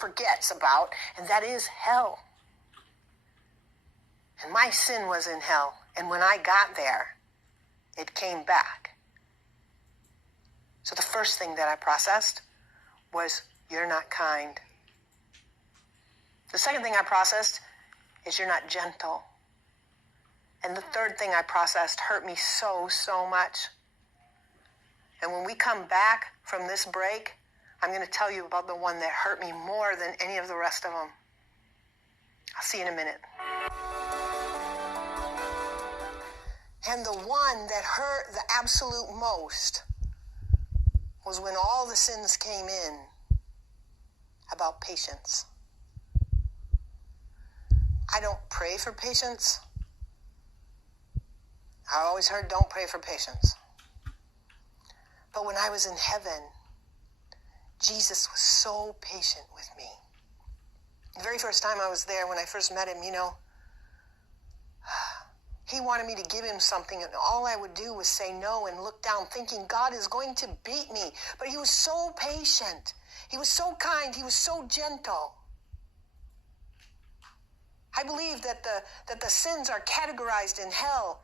forgets about, and that is hell. And my sin was in hell. And when I got there, it came back. So the first thing that I processed was, you're not kind. The second thing I processed is, you're not gentle. And the third thing I processed hurt me so, so much. And when we come back from this break, I'm going to tell you about the one that hurt me more than any of the rest of them. I'll see you in a minute. And the one that hurt the absolute most was when all the sins came in about patience. I don't pray for patience. I always heard, don't pray for patience. But when I was in heaven, Jesus was so patient with me. The very first time I was there, when I first met him, he wanted me to give him something, and all I would do was say no and look down, thinking God is going to beat me. But he was so patient. He was so kind. He was so gentle. I believe that the sins are categorized in hell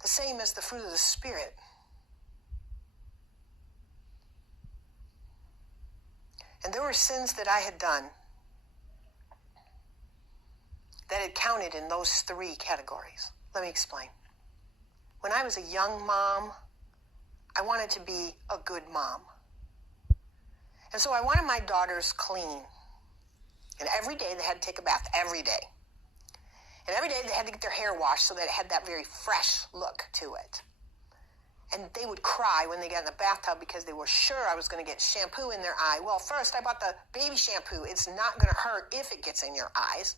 the same as the fruit of the Spirit. And there were sins that I had done that had counted in those three categories. Let me explain. When I was a young mom, I wanted to be a good mom. And so I wanted my daughters clean. And every day they had to take a bath, every day. And every day they had to get their hair washed so that it had that very fresh look to it. And they would cry when they got in the bathtub because they were sure I was going to get shampoo in their eye. Well, first I bought the baby shampoo. It's not going to hurt if it gets in your eyes.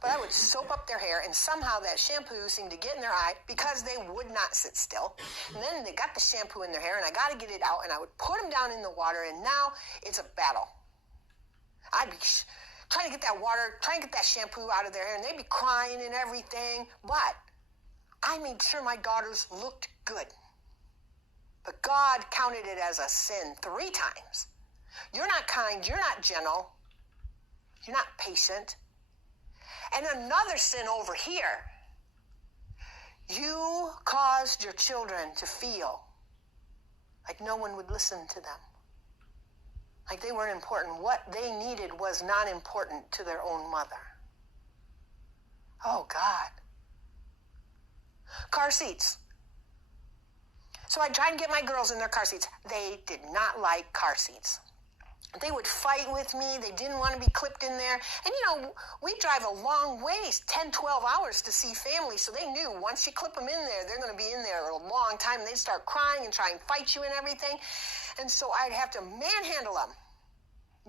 But I would soap up their hair, and somehow that shampoo seemed to get in their eye because they would not sit still. And then they got the shampoo in their hair, and I got to get it out, and I would put them down in the water, and now it's a battle. I'd be trying to get that water, trying to get that shampoo out of their hair, and they'd be crying and everything. But I made sure my daughters looked good. But God counted it as a sin 3 times. You're not kind, you're not gentle, you're not patient. And another sin over here. You caused your children to feel like no one would listen to them. Like they weren't important. What they needed was not important to their own mother. Oh, God. Car seats. So I tried to get my girls in their car seats. They did not like car seats. They would fight with me. They didn't want to be clipped in there. And, we drive a long ways, 10, 12 hours to see family. So they knew once you clip them in there, they're going to be in there a long time. They'd start crying and try and fight you and everything. And so I'd have to manhandle them.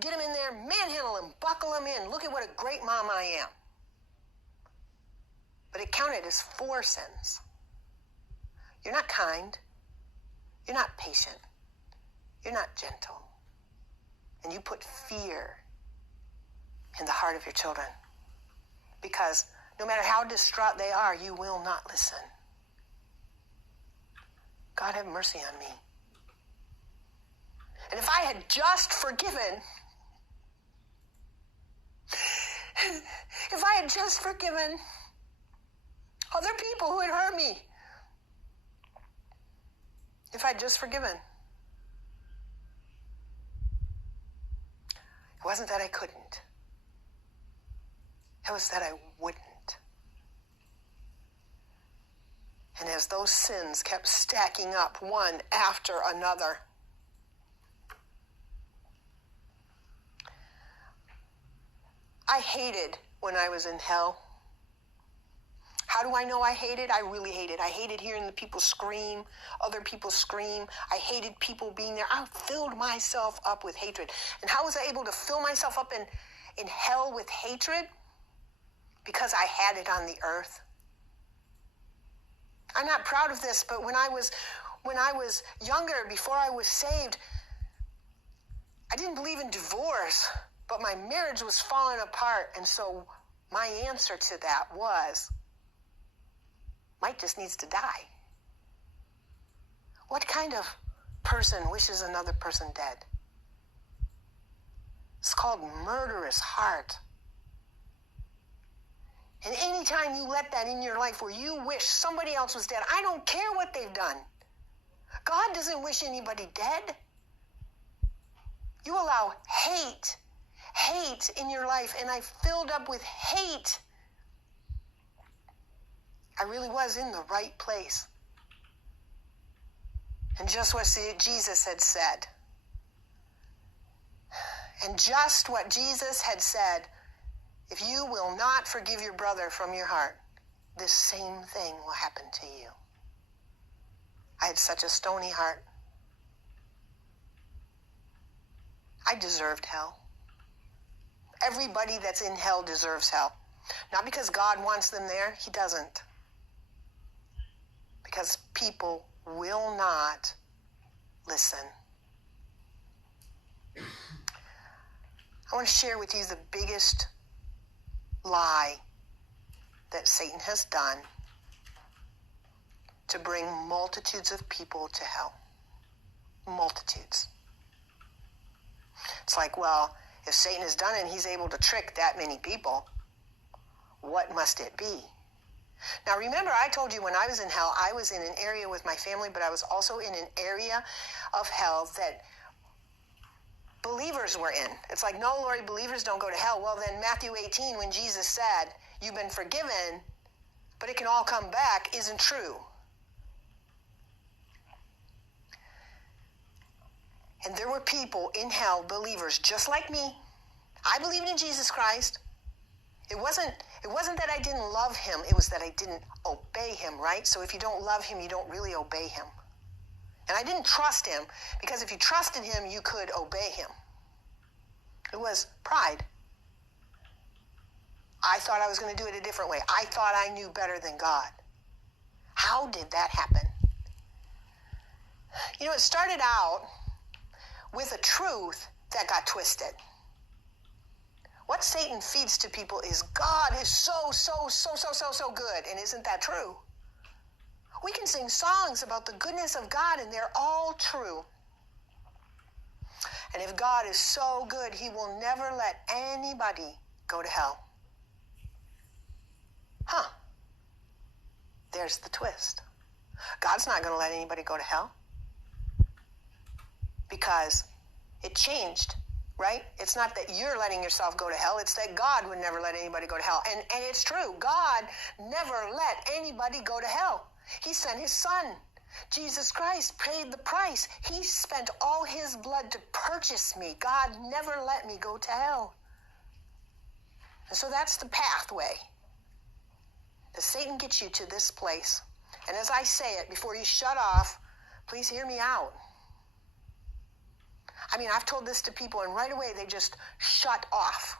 Get them in there, manhandle them, buckle them in. Look at what a great mom I am. But it counted as 4 sins. You're not kind. You're not patient. You're not gentle. And you put fear in the heart of your children. Because no matter how distraught they are, you will not listen. God have mercy on me. And if I had just forgiven, other people who had hurt me, if I'd just forgiven, it wasn't that I couldn't. It was that I wouldn't. And as those sins kept stacking up one after another, I hated when I was in hell. How do I know I hated? I really hated. I hated hearing the people scream, other people scream. I hated people being there. I filled myself up with hatred. And how was I able to fill myself up in hell with hatred? Because I had it on the earth. I'm not proud of this, but when I was younger, before I was saved, I didn't believe in divorce, but my marriage was falling apart. And so my answer to that was, Mike just needs to die. What kind of person wishes another person dead? It's called called murderous heart. And anytime you let that in your life where you wish somebody else was dead, I don't care what they've done. God doesn't wish anybody dead. You allow hate in your life, and I filled up with hate. I really was in the right place. And just what Jesus had said. And just what Jesus had said, if you will not forgive your brother from your heart, this same thing will happen to you. I had such a stony heart. I deserved hell. Everybody that's in hell deserves hell. Not because God wants them there, he doesn't. Because people will not listen. I want to share with you the biggest lie that Satan has done to bring multitudes of people to hell. Multitudes. It's like, well, if Satan has done it and he's able to trick that many people, what must it be? Now, remember, I told you when I was in hell, I was in an area with my family, but I was also in an area of hell that believers were in. It's like, no, Lori, believers don't go to hell. Well, then Matthew 18, when Jesus said, you've been forgiven, but it can all come back, isn't true. And there were people in hell, believers, just like me. I believed in Jesus Christ. It wasn't that I didn't love him. It was that I didn't obey him, right? So if you don't love him, you don't really obey him. And I didn't trust him, because if you trusted him, you could obey him. It was pride. I thought I was going to do it a different way. I thought I knew better than God. How did that happen? You know, it started out with a truth that got twisted. What Satan feeds to people is God is so good. And isn't that true? We can sing songs about the goodness of God, and they're all true. And if God is so good, he will never let anybody go to hell. There's the twist. God's not going to let anybody go to hell because it changed, right? It's not that you're letting yourself go to hell. It's that God would never let anybody go to hell. And it's true. God never let anybody go to hell. He sent his son. Jesus Christ paid the price. He spent all his blood to purchase me. God never let me go to hell. And so that's the pathway. That Satan gets you to this place. And as I say it, before you shut off, please hear me out. I mean, I've told this to people, and right away they just shut off.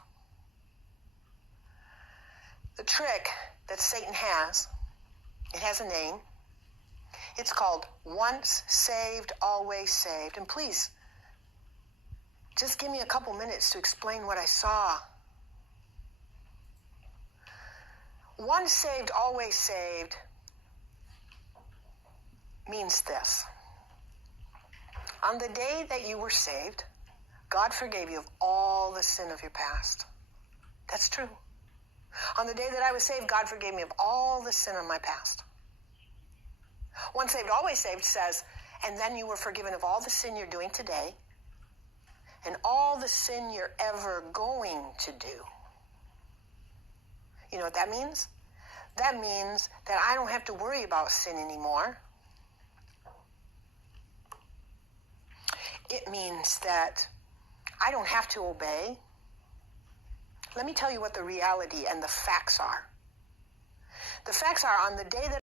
The trick that Satan has, it has a name. It's called once saved, always saved. And please, just give me a couple minutes to explain what I saw. Once saved, always saved means this. On the day that you were saved, God forgave you of all the sin of your past. That's true. On the day that I was saved, God forgave me of all the sin of my past. Once saved, always saved says, and then you were forgiven of all the sin you're doing today and all the sin you're ever going to do. You know what that means? That means that I don't have to worry about sin anymore. It means that I don't have to obey. Let me tell you what the reality and the facts are. The facts are, on the day that